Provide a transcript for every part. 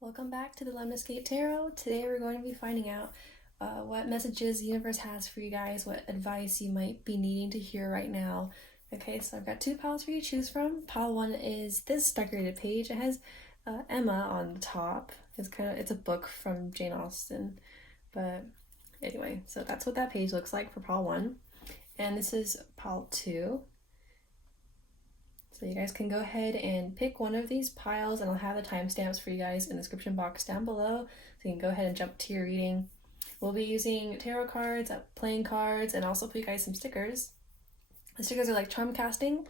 Welcome back to the Lemniscate Tarot. Today we're going to be finding out what messages the universe has for you guys, what advice you might be needing to hear right now. Okay, so I've got two piles for you to choose from. Pile one is this decorated page. It has Emma on the top. It's a book from Jane Austen, but anyway, so that's what that page looks like for pile one. And this is pile two. So you guys can go ahead and pick one of these piles, and I'll have the timestamps for you guys in the description box down below, so you can go ahead and jump to your reading. We'll be using tarot cards, playing cards, and also put you guys some stickers. The stickers are like charm casting,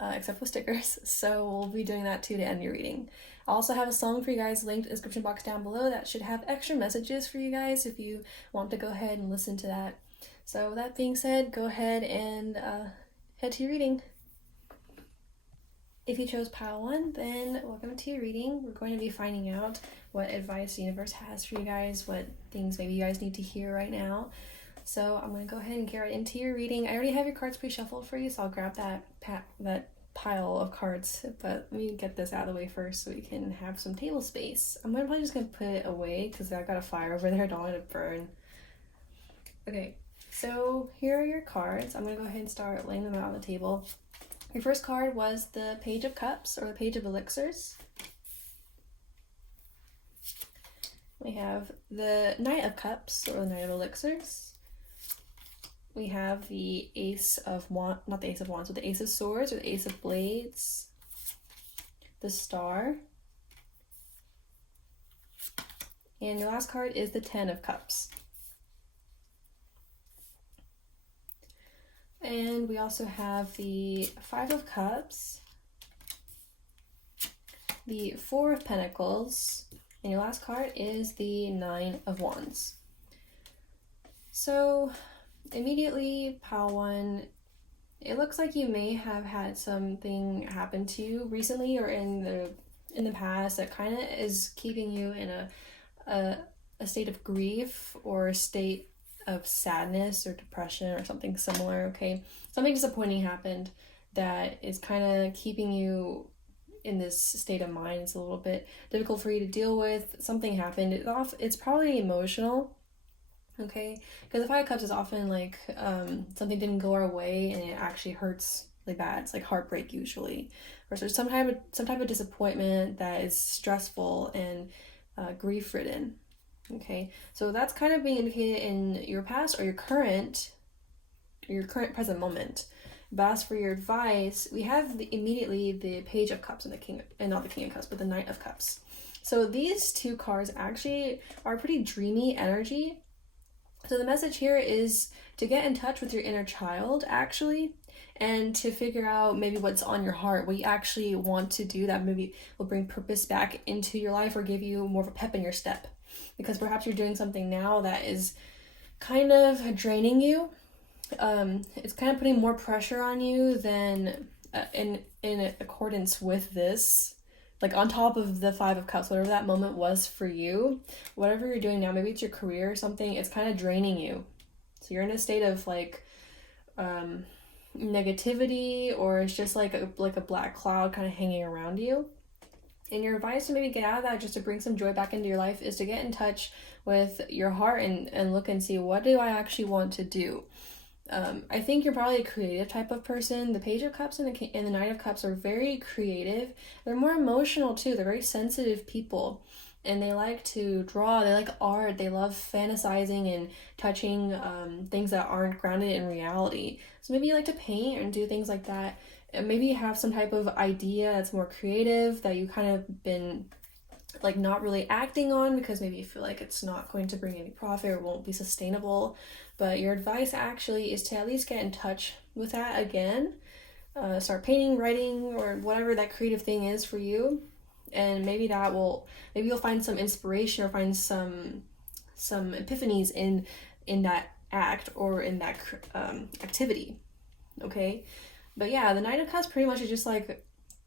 except with stickers, so we'll be doing that too to end your reading. I'll also have a song for you guys linked in the description box down below that should have extra messages for you guys if you want to go ahead and listen to that. So with that being said, go ahead and head to your reading. If you chose pile one, then welcome to your reading. We're going to be finding out what advice the universe has for you guys, what things maybe you guys need to hear right now. So I'm going to go ahead and get right into your reading. I already have your cards pre-shuffled for you, so I'll grab that pile of cards, but let me get this out of the way first so we can have some table space. I'm probably just going to put it away because I got a fire over there. I don't want it to burn. Okay, so here are your cards. I'm going to go ahead and start laying them out on the table. Your first card was the Page of Cups, or the Page of Elixirs. We have the Knight of Cups, or the Knight of Elixirs. We have the Ace of Wands, not the Ace of Wands, but the Ace of Swords, or the Ace of Blades. The Star. And your last card is the Ten of Cups. And we also have the Five of Cups, the Four of Pentacles, and your last card is the Nine of Wands. So immediately, pile one, it looks like you may have had something happen to you recently or in the past that kind of is keeping you in a state of grief or a state of sadness or depression or something similar. Okay, something disappointing happened that is kind of keeping you in this state of mind. It's a little bit difficult for you to deal with. Something happened. It's probably emotional. Okay, because the Five of Cups is often like something didn't go our way and it actually hurts really bad. It's like heartbreak usually, or so some type of disappointment that is stressful and grief ridden. Okay, so that's kind of being indicated in your past or your current present moment. But as for your advice, we have immediately the Page of Cups and the King, and not the King of Cups, but the Knight of Cups. So these two cards actually are pretty dreamy energy. So the message here is to get in touch with your inner child, actually, and to figure out maybe what's on your heart, what you actually want to do that maybe will bring purpose back into your life or give you more of a pep in your step. Because perhaps you're doing something now that is kind of draining you. It's kind of putting more pressure on you than in accordance with this. Like on top of the Five of Cups, whatever that moment was for you, whatever you're doing now, maybe it's your career or something, it's kind of draining you. So you're in a state of like negativity, or it's just like a black cloud kind of hanging around you. And your advice to maybe get out of that, just to bring some joy back into your life, is to get in touch with your heart and look and see, what do I actually want to do? I think you're probably a creative type of person. The Page of Cups and the Knight of Cups are very creative. They're more emotional too. They're very sensitive people. And they like to draw. They like art. They love fantasizing and touching things that aren't grounded in reality. So maybe you like to paint and do things like that. Maybe you have some type of idea that's more creative that you kind of been like not really acting on because maybe you feel like it's not going to bring any profit or won't be sustainable. But your advice actually is to at least get in touch with that again. Start painting, writing, or whatever that creative thing is for you. And maybe you'll find some inspiration or find some epiphanies in that act or in that activity. Okay. But yeah, the Knight of Cups pretty much is just like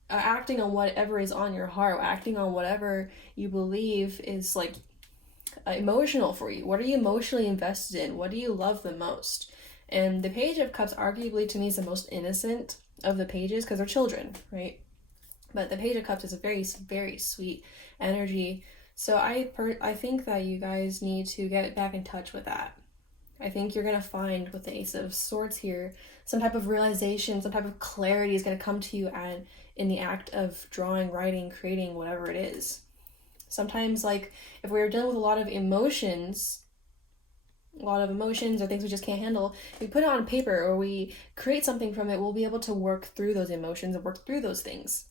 acting on whatever is on your heart, acting on whatever you believe is like emotional for you. What are you emotionally invested in? What do you love the most? And the Page of Cups arguably to me is the most innocent of the pages because they're children, right? But the Page of Cups is a very, very sweet energy. So I think that you guys need to get back in touch with that. I think you're going to find with the Ace of Swords here, some type of realization, some type of clarity is going to come to you in the act of drawing, writing, creating, whatever it is. Sometimes, like, if we're dealing with a lot of emotions or things we just can't handle, we put it on paper or we create something from it, we'll be able to work through those emotions and work through those things.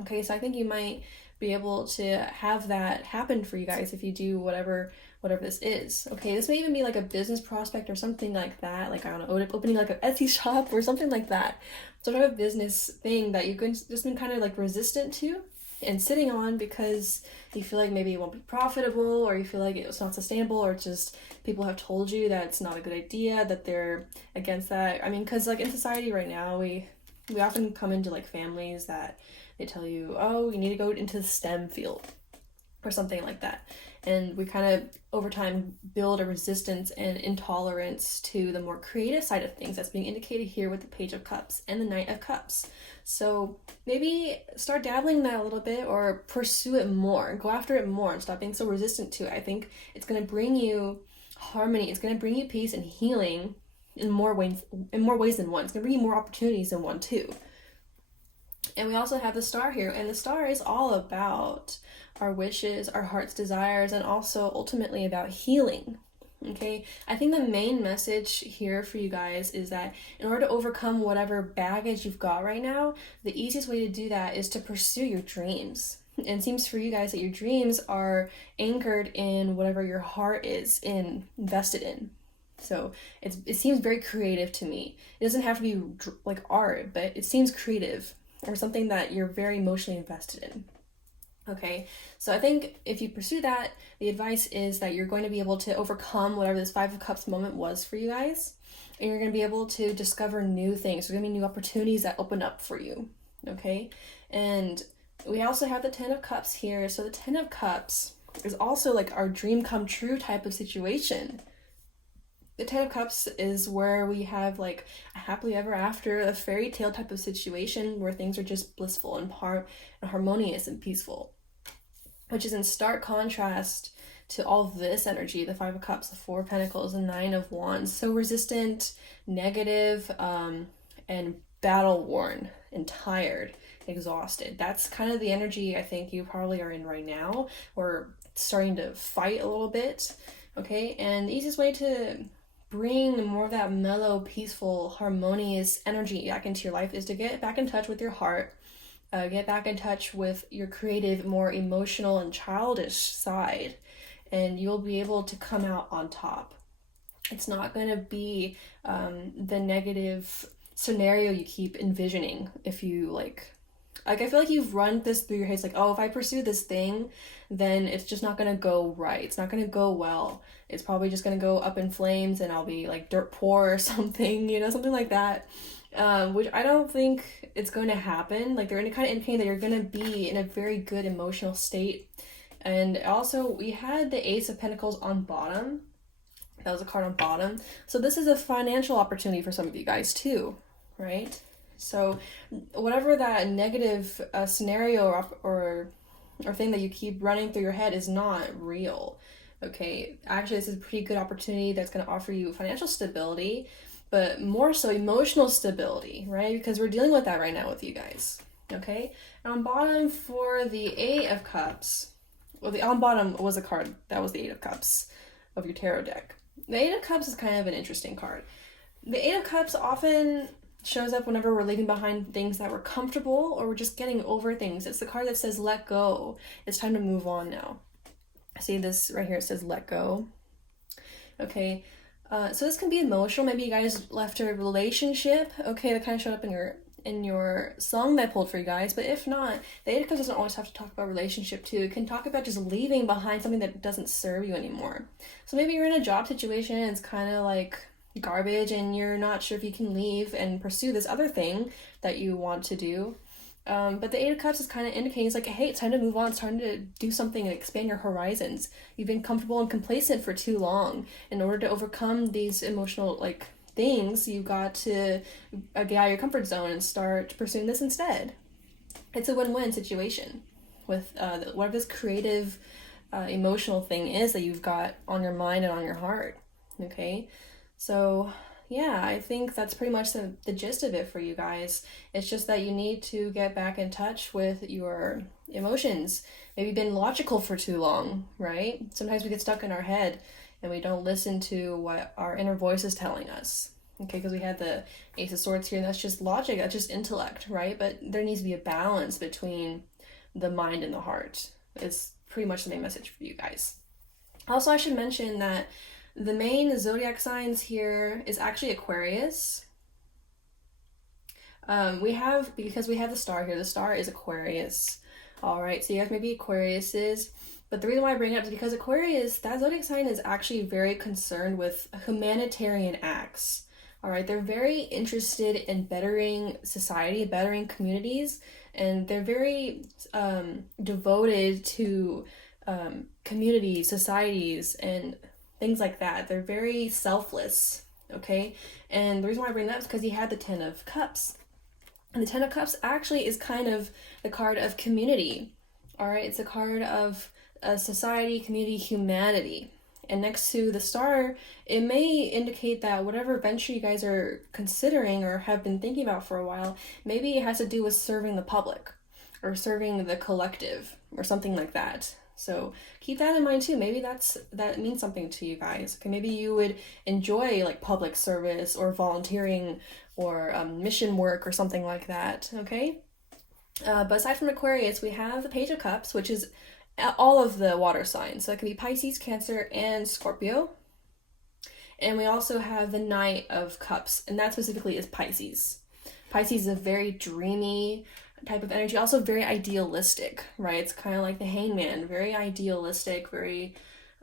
Okay, so I think you might be able to have that happen for you guys if you do whatever this is. Okay, this may even be like a business prospect or something like that, like, I don't know, opening like an Etsy shop or something like that. Some type of business thing that you've just been kind of like resistant to and sitting on because you feel like maybe it won't be profitable, or you feel like it's not sustainable, or just people have told you that it's not a good idea, that they're against that. I mean, because like in society right now, we often come into like families that they tell you, oh, you need to go into the STEM field or something like that. And we kind of, over time, build a resistance and intolerance to the more creative side of things that's being indicated here with the Page of Cups and the Knight of Cups. So maybe start dabbling in that a little bit, or pursue it more, go after it more, and stop being so resistant to it. I think it's going to bring you harmony. It's going to bring you peace and healing in more ways than one. It's going to bring you more opportunities than one too. And we also have the Star here, and the Star is all about our wishes, our heart's desires, and also ultimately about healing. Okay, I think the main message here for you guys is that in order to overcome whatever baggage you've got right now, the easiest way to do that is to pursue your dreams. And it seems for you guys that your dreams are anchored in whatever your heart is invested in. So it seems very creative to me. It doesn't have to be like art, but it seems creative, or something that you're very emotionally invested in. Okay, so I think if you pursue that, the advice is that you're going to be able to overcome whatever this Five of Cups moment was for you guys, and you're going to be able to discover new things. There's going to be new opportunities that open up for you, okay? And we also have the Ten of Cups here. So the Ten of Cups is also like our dream come true type of situation. The Ten of Cups is where we have like a happily ever after, a fairy tale type of situation where things are just blissful and harmonious and peaceful, which is in stark contrast to all this energy, the Five of Cups, the Four of Pentacles, the Nine of Wands. So resistant, negative, and battle-worn and tired, exhausted. That's kind of the energy I think you probably are in right now, or starting to fight a little bit, okay? And the easiest way to bring more of that mellow, peaceful, harmonious energy back into your life is to get back in touch with your heart, get back in touch with your creative, more emotional and childish side, and you'll be able to come out on top. It's not going to be the negative scenario you keep envisioning. If you like I feel like you've run this through your head. It's like, oh, if I pursue this thing, then it's just not going to go right. It's not going to go well. It's probably just going to go up in flames and I'll be like dirt poor or something, something like that. Which I don't think it's going to happen. Like they're kind of indicating that you're going to be in a very good emotional state. And also we had the Ace of Pentacles on bottom. That was a card on bottom. So this is a financial opportunity for some of you guys too, right? So whatever that negative scenario or thing that you keep running through your head is not real, okay? Actually, this is a pretty good opportunity that's going to offer you financial stability, but more so emotional stability, right? Because we're dealing with that right now with you guys, okay? And on bottom for the Eight of Cups, on bottom was a card that was the Eight of Cups of your tarot deck. The Eight of Cups is kind of an interesting card. The Eight of Cups often shows up whenever we're leaving behind things that were comfortable or we're just getting over things. It's the card that says let go. It's time to move on now. See this right here, it says let go. Okay, so this can be emotional. Maybe you guys left a relationship, okay, that kind of showed up in your song that I pulled for you guys. But if not, the Eight of Cups doesn't always have to talk about relationship too. It can talk about just leaving behind something that doesn't serve you anymore. So maybe you're in a job situation and it's kind of like garbage and you're not sure if you can leave and pursue this other thing that you want to do. But the Eight of Cups is kind of indicating, it's like, hey, it's time to move on. It's time to do something and expand your horizons. You've been comfortable and complacent for too long. In order to overcome these emotional, like, things, you got to get out of your comfort zone and start pursuing this instead. It's a win-win situation with whatever this creative, emotional thing is that you've got on your mind and on your heart. Okay, so yeah, I think that's pretty much the gist of it for you guys. It's just that you need to get back in touch with your emotions. Maybe you've been logical for too long, right? Sometimes we get stuck in our head and we don't listen to what our inner voice is telling us. Okay, because we had the Ace of Swords here, and that's just logic, that's just intellect, right? But there needs to be a balance between the mind and the heart. It's pretty much the main message for you guys. Also, I should mention that the main zodiac signs here is actually Aquarius. Because we have the star here, the star is Aquarius. All right, so you have maybe Aquariuses, but the reason why I bring it up is because Aquarius, that zodiac sign, is actually very concerned with humanitarian acts. All right, they're very interested in bettering society, bettering communities, and they're very devoted to communities, societies, and things like that. They're very selfless, okay? And the reason why I bring that up is because he had the Ten of Cups. And the Ten of Cups actually is kind of the card of community, all right? It's a card of society, community, humanity. And next to the star, it may indicate that whatever venture you guys are considering or have been thinking about for a while, maybe it has to do with serving the public or serving the collective or something like that. So keep that in mind too. Maybe that means something to you guys. Okay, maybe you would enjoy like public service or volunteering or mission work or something like that. Okay, but aside from Aquarius, we have the Page of Cups, which is all of the water signs. So it can be Pisces, Cancer, and Scorpio. And we also have the Knight of Cups, and that specifically is Pisces. Pisces is a very dreamy type of energy, also very idealistic, right? It's kind of like the Hangman, very idealistic, very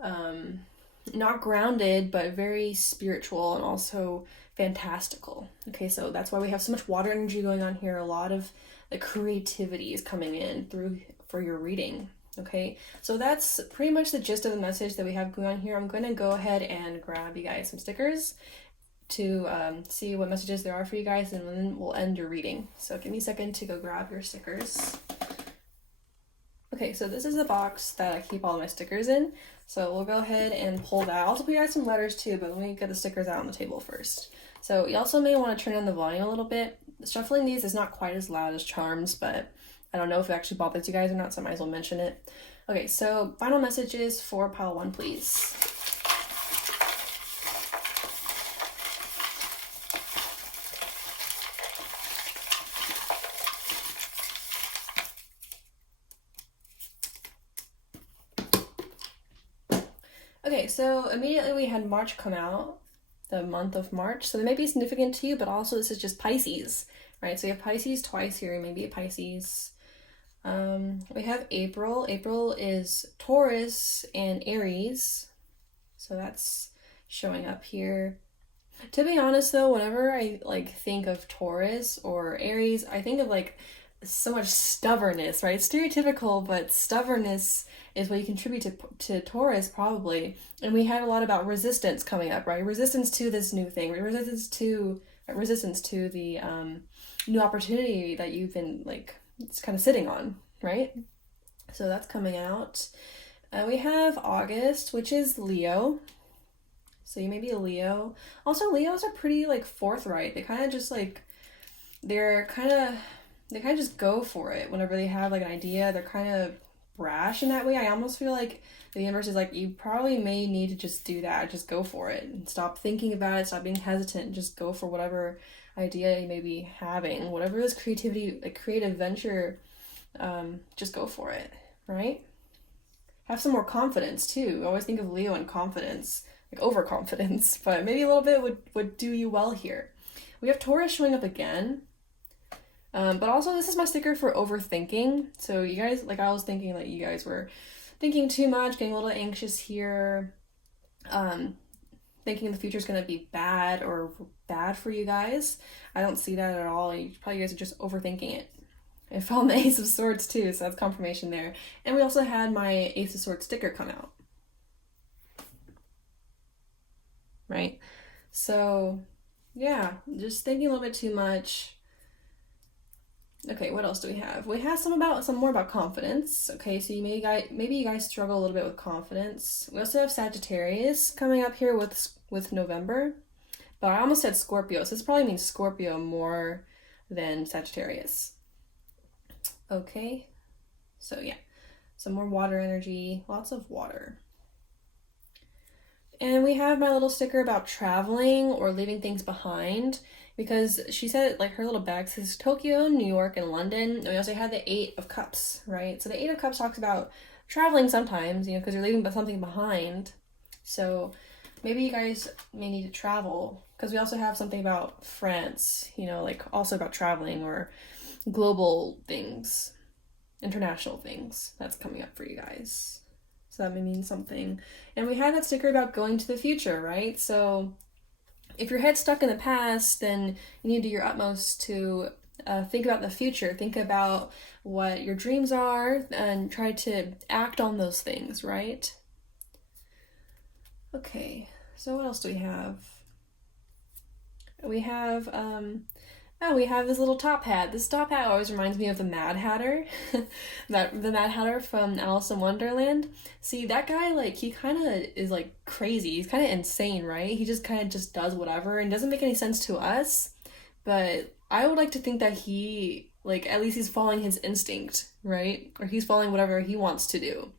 not grounded, but very spiritual and also fantastical. Okay, so that's why we have so much water energy going on here. A lot of the creativity is coming in through for your reading. Okay, so that's pretty much the gist of the message that we have going on here. I'm going to go ahead and grab you guys some stickers to see what messages there are for you guys, and then we'll end your reading. So give me a second to go grab your stickers. Okay, so this is the box that I keep all my stickers in. So we'll go ahead and pull that. I'll also put you guys some letters too, but let me get the stickers out on the table first. So you also may want to turn down the volume a little bit. Shuffling these is not quite as loud as charms, but I don't know if it actually bothers you guys or not, so I might as well mention it. Okay, so final messages for pile 1, please. Okay, so immediately we had March come out, the month of March. So they may be significant to you, but also this is just Pisces, right? So you have Pisces twice here, maybe a Pisces. We have April. April is Taurus and Aries. So that's showing up here. To be honest though, whenever I think of Taurus or Aries, I think of so much stubbornness, right? Stereotypical, but stubbornness is what you contribute to Taurus probably. And we had a lot about resistance coming up, right? Resistance to this new thing, resistance to the new opportunity that you've been it's kind of sitting on, right? So that's coming out. We have August, which is Leo. So you may be a Leo. Also, Leos are pretty forthright. They kind of just they kind of just go for it whenever they have an idea. They're kind of brash in that way. I almost feel like the universe is you probably may need to just do that. Just go for it and stop thinking about it. Stop being hesitant. Just go for whatever idea you may be having. Whatever this creative venture, just go for it, right? Have some more confidence too. I always think of Leo and confidence, overconfidence, but maybe a little bit would do you well here. We have Taurus showing up again. But also this is my sticker for overthinking. So you guys, I was thinking that you guys were thinking too much, getting a little anxious here, thinking the future is going to be bad for you guys. I don't see that at all. You guys are just overthinking it. I found the Ace of Swords too, so that's confirmation there. And we also had my Ace of Swords sticker come out. Right? So Yeah, just thinking a little bit too much. Okay, what else do we have? We have some more about confidence. Okay, so maybe you guys struggle a little bit with confidence. We also have Sagittarius coming up here with November, but I almost said Scorpio, so this probably means Scorpio more than Sagittarius. Okay, so yeah, some more water energy, lots of water. And we have my little sticker about traveling or leaving things behind because she said like her little bag says Tokyo, New York, and London. And we also had the Eight of Cups, right? So the Eight of Cups talks about traveling sometimes, you know, because you're leaving something behind. So maybe you guys may need to travel because we also have something about France, you know, like also about traveling or global things, international things. That's coming up for you guys. So that may mean something. And we had that sticker about going to the future, right? So if your head's stuck in the past, then you need to do your utmost to think about the future. Think about what your dreams are and try to act on those things, right? Okay, so what else do we have? We have we have this little top hat. This top hat always reminds me of the Mad Hatter. The Mad Hatter from Alice in Wonderland. See, that guy, like, he kind of is, like, crazy. He's kind of insane, right? He just kind of just does whatever and doesn't make any sense to us. But I would like to think that he, like, at least he's following his instinct, right? Or he's following whatever he wants to do.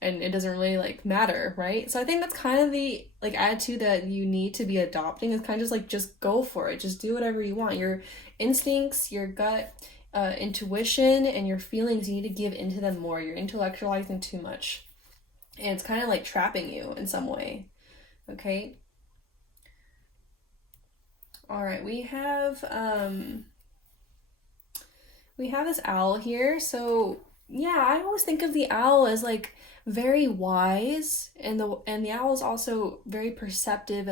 And it doesn't really like matter, right? So I think that's kind of the like attitude that you need to be adopting is kind of just like just go for it, just do whatever you want. Your instincts, your gut, intuition, and your feelings, you need to give into them more. You're intellectualizing too much, and it's kind of like trapping you in some way. Okay. All right, we have this owl here. So yeah, I always think of the owl as like very wise, and the owl is also very perceptive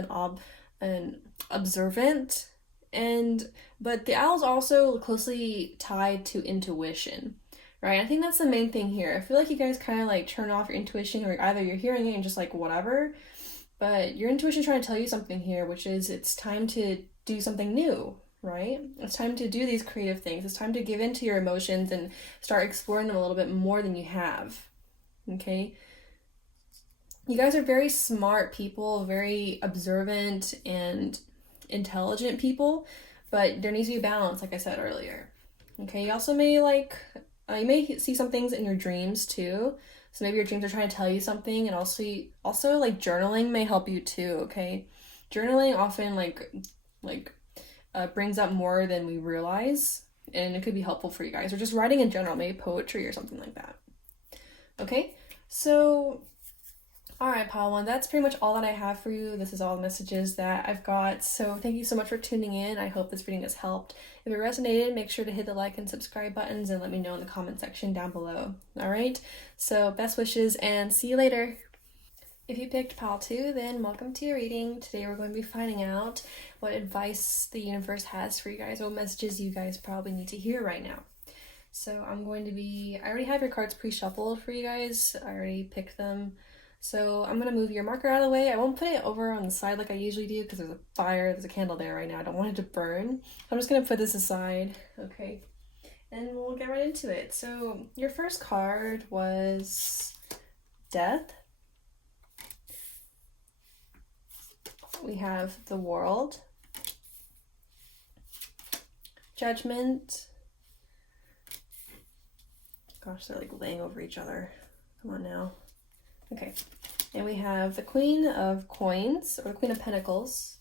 and observant, and but the owl's also closely tied to intuition, right? I think that's the main thing here. I feel like you guys kind of like turn off your intuition, or either you're hearing it and just like whatever, but your intuition's trying to tell you something here, which is it's time to do something new, right? It's time to do these creative things. It's time to give in to your emotions and start exploring them a little bit more than you have. Okay? You guys are very smart people, very observant and intelligent people, but there needs to be balance, like I said earlier. Okay? You also may you may see some things in your dreams too. So maybe your dreams are trying to tell you something, and also like journaling may help you too, okay? Journaling often brings up more than we realize, and it could be helpful for you guys. Or just writing in general, maybe poetry or something like that. Okay, so all right, Pile One, that's pretty much all that I have for you. This is all the messages that I've got. So thank you so much for tuning in. I hope this reading has helped. If it resonated, make sure to hit the like and subscribe buttons and let me know in the comment section down below. All right, so best wishes and see you later. If you picked Pile 2, then welcome to your reading. Today we're going to be finding out what advice the universe has for you guys, what messages you guys probably need to hear right now. So I already have your cards pre-shuffled for you guys. I already picked them. So I'm going to move your marker out of the way. I won't put it over on the side like I usually do because there's a candle there right now. I don't want it to burn. I'm just going to put this aside. Okay. And we'll get right into it. So your first card was Death. We have the World, Judgment. Gosh, they're like laying over each other. Come on now. Okay. And we have the Queen of Coins, or the Queen of Pentacles.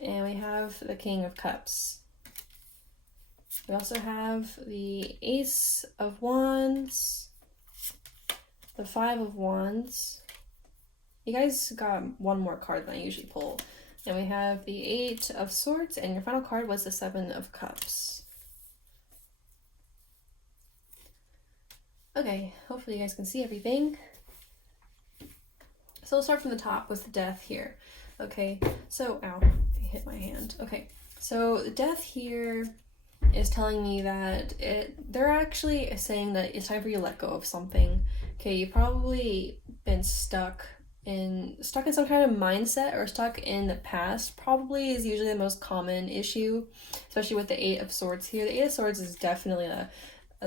And we have the King of Cups. We also have the Ace of Wands, the Five of Wands. You guys got one more card than I usually pull. And we have the Eight of Swords, and your final card was the Seven of Cups. Okay, hopefully you guys can see everything. So let's start from the top with Death here. Okay, so, ow, I hit my hand. Okay, so Death here is telling me that they're actually saying that it's time for you to let go of something. Okay, you've probably been stuck stuck in some kind of mindset or stuck in the past probably is usually the most common issue, especially with the Eight of Swords here. The Eight of Swords is definitely a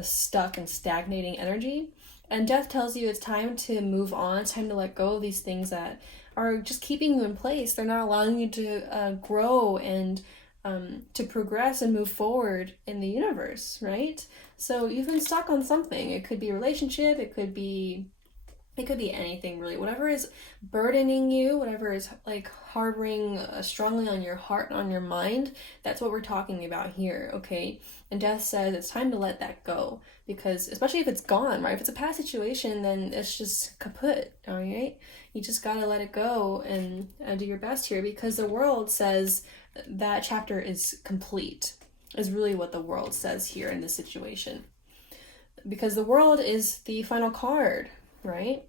stuck and stagnating energy. And death tells you it's time to move on. It's time to let go of these things that are just keeping you in place. They're not allowing you to grow and to progress and move forward in the universe, right? So you've been stuck on something. It could be a relationship. It could be anything really. Whatever is burdening you, whatever is like harboring strongly on your heart and on your mind, that's what we're talking about here, okay? And death says it's time to let that go, because especially if it's gone, right? If it's a past situation, then it's just kaput, all right? You just gotta let it go and do your best here, because the world says that chapter is complete, is really what the world says here in this situation. Because the world is the final card, right?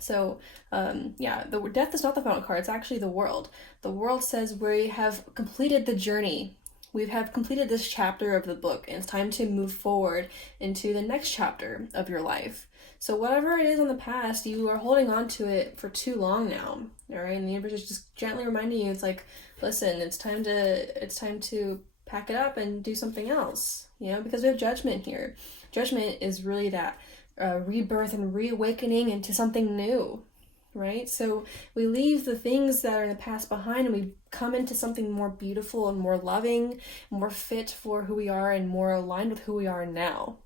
So, the death is not the final card. It's actually the world. The world says we have completed the journey. We have completed this chapter of the book, and it's time to move forward into the next chapter of your life. So whatever it is in the past, you are holding on to it for too long now, all right? And the universe is just gently reminding you, it's like, listen, it's time to pack it up and do something else, because we have judgment here. Judgment is really that rebirth and reawakening into something new, right? So we leave the things that are in the past behind, and we come into something more beautiful and more loving, more fit for who we are and more aligned with who we are now.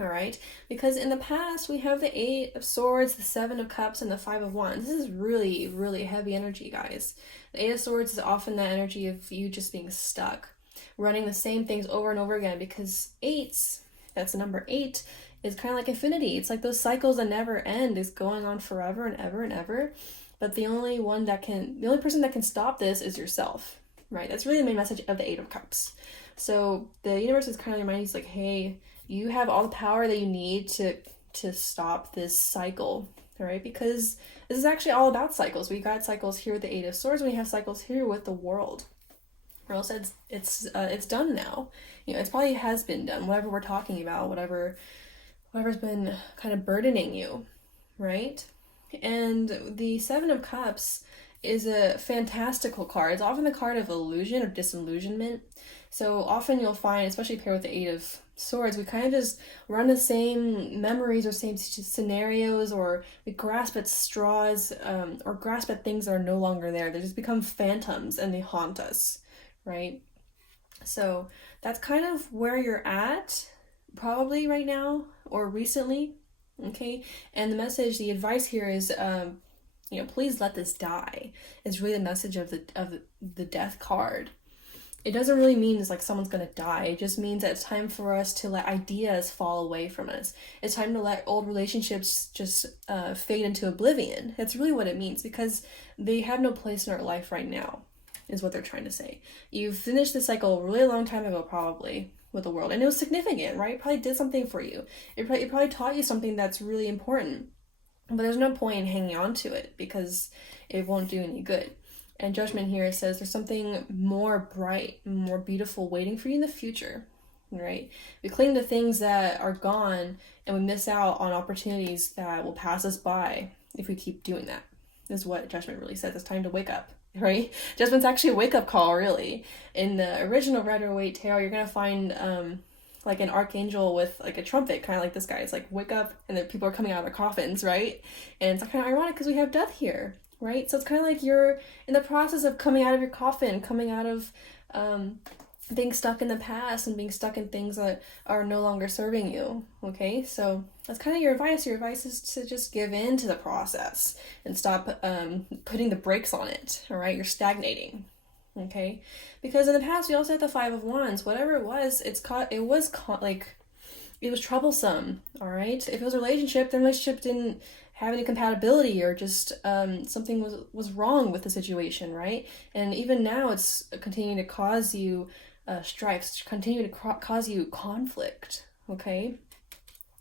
All right, because in the past we have the Eight of Swords, the Seven of Cups, and the Five of Wands. This is really, really heavy energy, guys. The Eight of Swords is often that energy of you just being stuck, running the same things over and over again, because eights, that's the number 8, is kind of like infinity. It's like those cycles that never end, is going on forever and ever and ever. But the only person that can stop this is yourself, right? That's really the main message of the Eight of Cups. So the universe is kind of reminding you, like, hey, you have all the power that you need to stop this cycle, all right? Because this is actually all about cycles. We got cycles here with the Eight of Swords, and we have cycles here with the world. Or else it's done now. It probably has been done. Whatever we're talking about, whatever's been kind of burdening you, right? And the Seven of Cups is a fantastical card. It's often the card of illusion or disillusionment. So often you'll find, especially paired with the Eight of Swords, we kind of just run the same memories or same scenarios, or we grasp at straws, or grasp at things that are no longer there. They just become phantoms and they haunt us, right? So that's kind of where you're at probably right now or recently, okay? And the advice here is, please let this die. It's really the message of the death card. It doesn't really mean it's like someone's gonna die. It just means that it's time for us to let ideas fall away from us. It's time to let old relationships just fade into oblivion. That's really what it means, because they have no place in our life right now, is what they're trying to say. You've finished the cycle a really long time ago, probably, with the world, and it was significant, right? It probably did something for you. It probably taught you something that's really important, but there's no point in hanging on to it, because it won't do any good. And Judgment here says there's something more bright, more beautiful waiting for you in the future, right? We cling to things that are gone, and we miss out on opportunities that will pass us by if we keep doing that, is what Judgment really says. It's time to wake up, right? Judgment's actually a wake-up call, really. In the original Rider-Waite tarot, you're going to find like an archangel with like a trumpet, kind of like this guy. It's like, wake up, and then people are coming out of their coffins, right? And it's kind of ironic because we have death here, right? So it's kind of like you're in the process of coming out of your coffin, coming out of being stuck in the past and being stuck in things that are no longer serving you, okay? So that's kind of your advice. Your advice is to just give in to the process and stop putting the brakes on it, all right? You're stagnating, okay? Because in the past, we also had the Five of Wands. Whatever it was, it was troublesome, all right? If it was a relationship, the relationship didn't have any compatibility, or just something was wrong with the situation, right? And even now, it's continuing to cause you strife, continuing to cause you conflict, okay?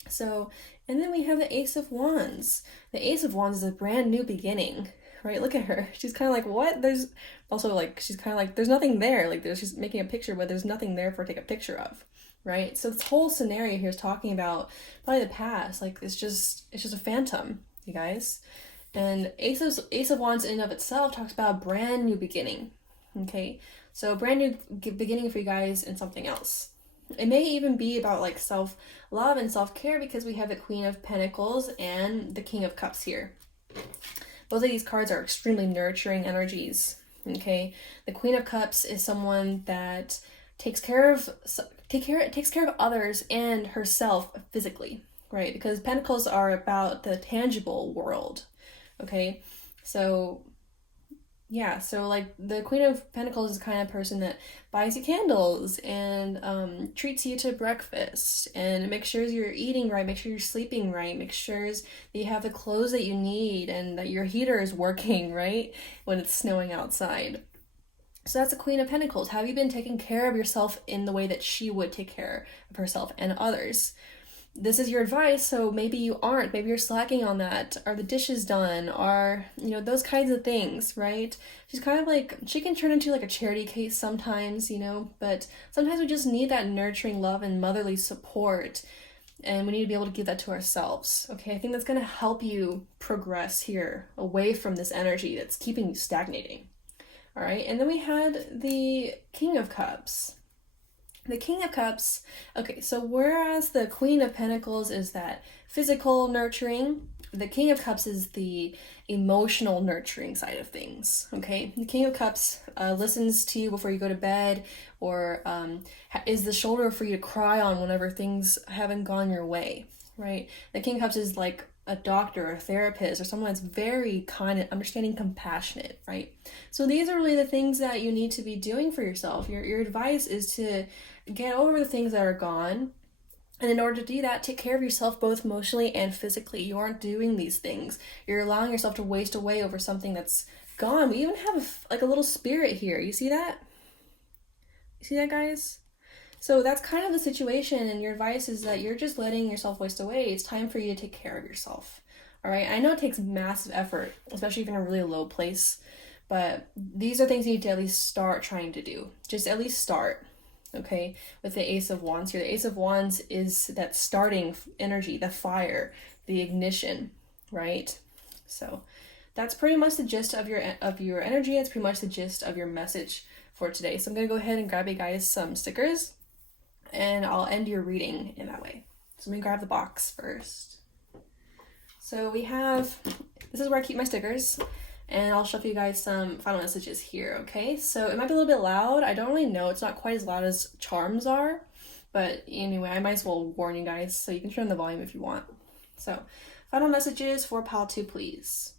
So, and then we have the Ace of Wands. The Ace of Wands is a brand new beginning, right? Look at her. She's kind of like, what? There's also like, she's kind of like, there's nothing there. Like, she's making a picture, but there's nothing there for her to take a picture of, right? So this whole scenario here is talking about probably the past. Like, it's just a phantom, you guys. And Ace of Wands in and of itself talks about a brand new beginning. Okay, so brand new beginning for you guys in something else. It may even be about like self-love and self-care, because we have the Queen of Pentacles and the King of Cups here. Both of these cards are extremely nurturing energies. Okay, the Queen of Cups is someone that takes care of others and herself physically, right? Because Pentacles are about the tangible world. Okay, so yeah, so like the Queen of Pentacles is the kind of person that buys you candles and treats you to breakfast and makes sure you're eating right, make sure you're sleeping right, make sure that you have the clothes that you need and that your heater is working, right, when it's snowing outside. So that's the Queen of Pentacles. Have you been taking care of yourself in the way that she would take care of herself and others? This is your advice, so maybe you aren't. Maybe you're slacking on that. Are the dishes done? Are, those kinds of things, right? She's kind of like, she can turn into like a charity case sometimes, but sometimes we just need that nurturing love and motherly support, and we need to be able to give that to ourselves, okay? I think that's going to help you progress here away from this energy that's keeping you stagnating, all right? And then we had the King of Cups. The King of Cups, okay, so whereas the Queen of Pentacles is that physical nurturing, the King of Cups is the emotional nurturing side of things, okay? The King of Cups listens to you before you go to bed, or is the shoulder for you to cry on whenever things haven't gone your way, right? The King of Cups is like a doctor, a therapist, or someone that's very kind and understanding, compassionate, right? So these are really the things that you need to be doing for yourself. Your advice is to get over the things that are gone. And in order to do that, take care of yourself both emotionally and physically. You aren't doing these things. You're allowing yourself to waste away over something that's gone. We even have a little spirit here. You see that? You see that, guys? So that's kind of the situation, and your advice is that you're just letting yourself waste away. It's time for you to take care of yourself. All right? I know it takes massive effort, especially if you're in a really low place, but these are things you need to at least start trying to do. Just at least start. Okay, with the Ace of Wands here. The Ace of Wands is that starting energy, the fire, the ignition, right? So that's pretty much the gist of your energy. It's pretty much the gist of your message for today. So I'm going to go ahead and grab you guys some stickers, and I'll end your reading in that way. So let me grab the box first. So we have, this is where I keep my stickers, and I'll show you guys some final messages here, okay? So it might be a little bit loud. I don't really know. It's not quite as loud as charms are. But anyway, I might as well warn you guys, so you can turn the volume if you want. So, final messages for pile 2, please.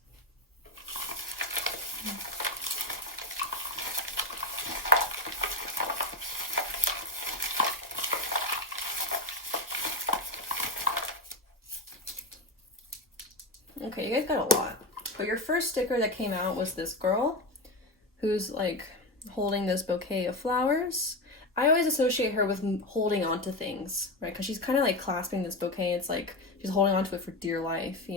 Okay, you guys got a lot. But your first sticker that came out was this girl who's like holding this bouquet of flowers. I always associate her with holding on to things, right? Because she's kind of like clasping this bouquet. It's like she's holding on to it for dear life,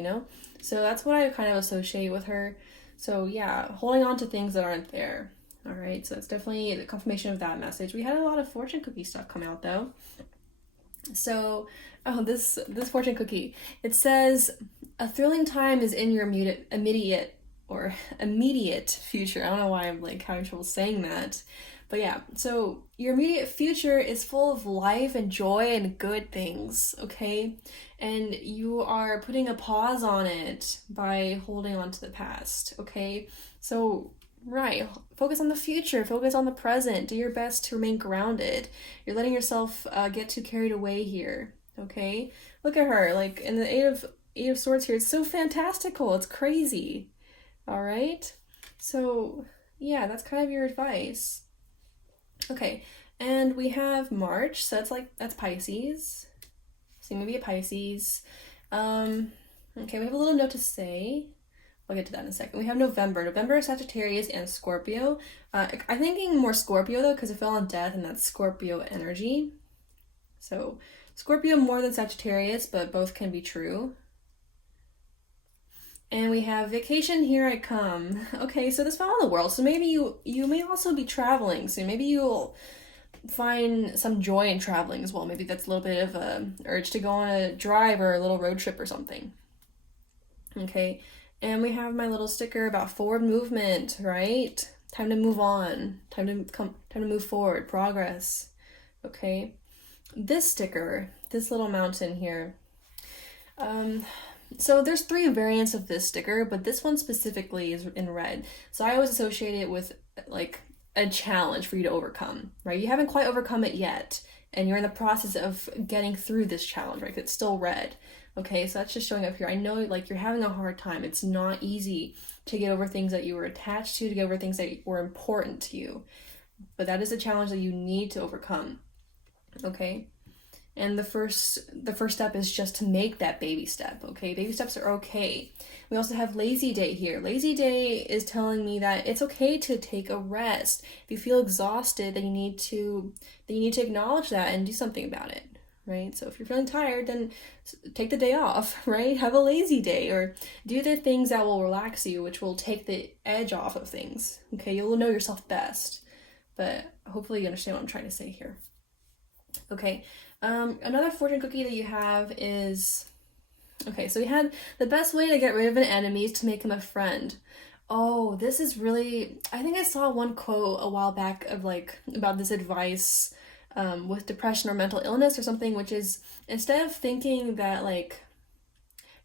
So that's what I kind of associate with her. So yeah, holding on to things that aren't there. All right, so that's definitely the confirmation of that message. We had a lot of fortune cookie stuff come out though. So, this fortune cookie, it says, a thrilling time is in your immediate future. I don't know why I'm like having trouble saying that. But yeah, so your immediate future is full of life and joy and good things, okay? And you are putting a pause on it by holding on to the past, okay? So, right, focus on the future, focus on the present, do your best to remain grounded. You're letting yourself get too carried away here, okay? Look at her, like in the Eight of Swords here, it's so fantastical, it's crazy, all right? So, yeah, that's kind of your advice. Okay, and we have March, so that's Pisces. So you may be a Pisces. Okay, we have a little note to say. I'll get to that in a second. We have November. November is Sagittarius and Scorpio. I'm thinking more Scorpio though, because it fell on death and that's Scorpio energy. So Scorpio more than Sagittarius, but both can be true. And we have vacation, here I come. Okay, so this fell on the world. So maybe you may also be traveling. So maybe you'll find some joy in traveling as well. Maybe that's a little bit of a urge to go on a drive or a little road trip or something. Okay, And we have my little sticker about forward movement, right? Time to move on. Time to move forward. Progress. Okay. This sticker, this little mountain here. So there's 3 variants of this sticker, but this one specifically is in red. So I always associate it with like a challenge for you to overcome, right? You haven't quite overcome it yet, and you're in the process of getting through this challenge, right? It's still red. Okay, so that's just showing up here. I know like you're having a hard time. It's not easy to get over things that you were attached to get over things that were important to you. But that is a challenge that you need to overcome. Okay? And the first step is just to make that baby step, okay? Baby steps are okay. We also have lazy day here. Lazy day is telling me that it's okay to take a rest. If you feel exhausted, then you need to acknowledge that and do something about it, right? So if you're feeling tired, then take the day off, right? Have a lazy day, or do the things that will relax you, which will take the edge off of things. Okay, you'll know yourself best. But hopefully you understand what I'm trying to say here. Okay, another fortune cookie that you have is, okay, so we had the best way to get rid of an enemy is to make him a friend. Oh, this is really, I think I saw one quote a while back of like, about this advice with depression or mental illness or something, which is instead of thinking that like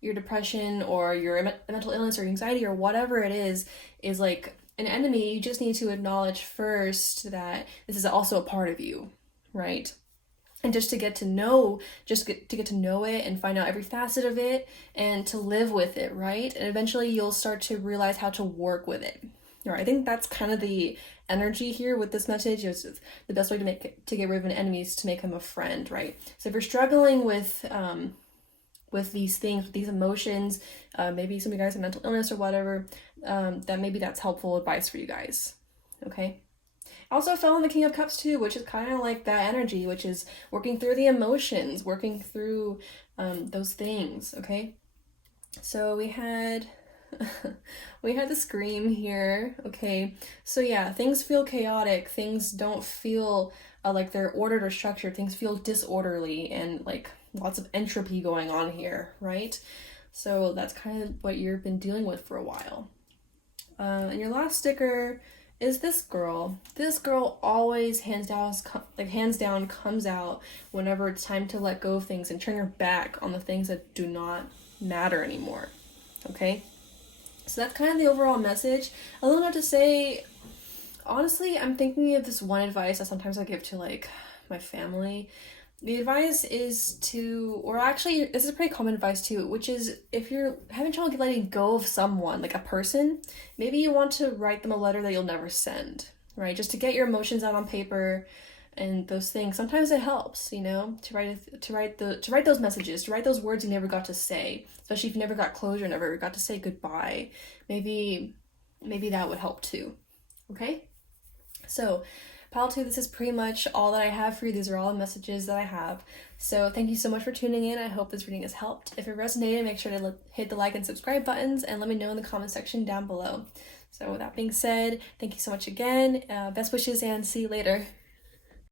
your depression or your mental illness or anxiety or whatever it is like an enemy, you just need to acknowledge first that this is also a part of you, right? And just to get to know it and find out every facet of it and to live with it, right? And eventually you'll start to realize how to work with it. All right, I think that's kind of the energy here with this message. Is the best way to get rid of an enemy is to make him a friend, right? So if you're struggling with these things, with these emotions, maybe some of you guys have mental illness or whatever, that maybe that's helpful advice for you guys. Okay. Also fell in the King of Cups too, which is kind of like that energy, which is working through the emotions, working through those things, okay? So we had the scream here, okay? So yeah, things feel chaotic. Things don't feel like they're ordered or structured. Things feel disorderly and like lots of entropy going on here, right? So that's kind of what you've been dealing with for a while. And your last sticker is this girl. This girl always hands down comes out whenever it's time to let go of things and turn your back on the things that do not matter anymore. Okay? So that's kind of the overall message. A little bit to say, honestly, I'm thinking of this one advice that sometimes I give to like my family. The advice is to, or actually, this is a pretty common advice too, which is if you're having trouble letting go of someone, like a person, maybe you want to write them a letter that you'll never send, right? Just to get your emotions out on paper and those things. Sometimes it helps, you know, to write those messages, to write those words you never got to say, especially if you never got closure, never got to say goodbye. Maybe that would help too. Okay? So, Pile 2, this is pretty much all that I have for you. These are all the messages that I have. So thank you so much for tuning in. I hope this reading has helped. If it resonated, make sure to hit the like and subscribe buttons and let me know in the comment section down below. So with that being said, thank you so much again. Best wishes and see you later.